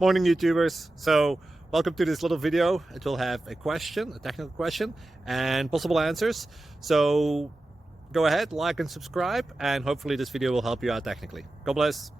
Morning YouTubers. So welcome to this little video. It will have a question, a technical question, and possible answers. So go ahead, like and subscribe, and hopefully this video will help you out technically. God bless.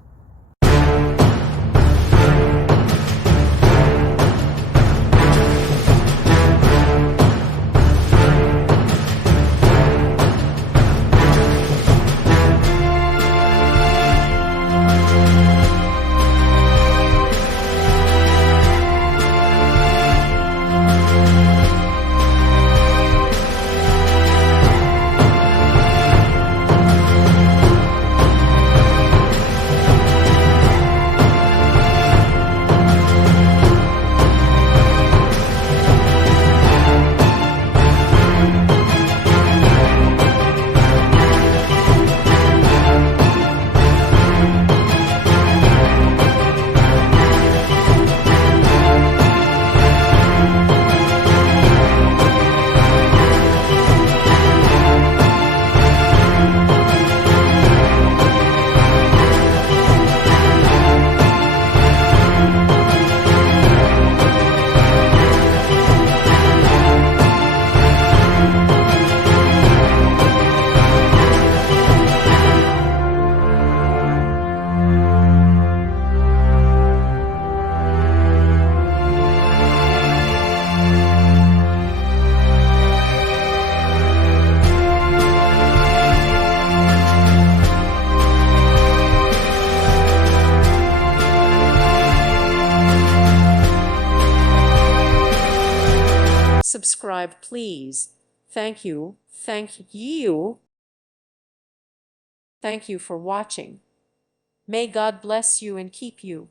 Subscribe, please. Thank you. Thank you. Thank you for watching. May God bless you and keep you.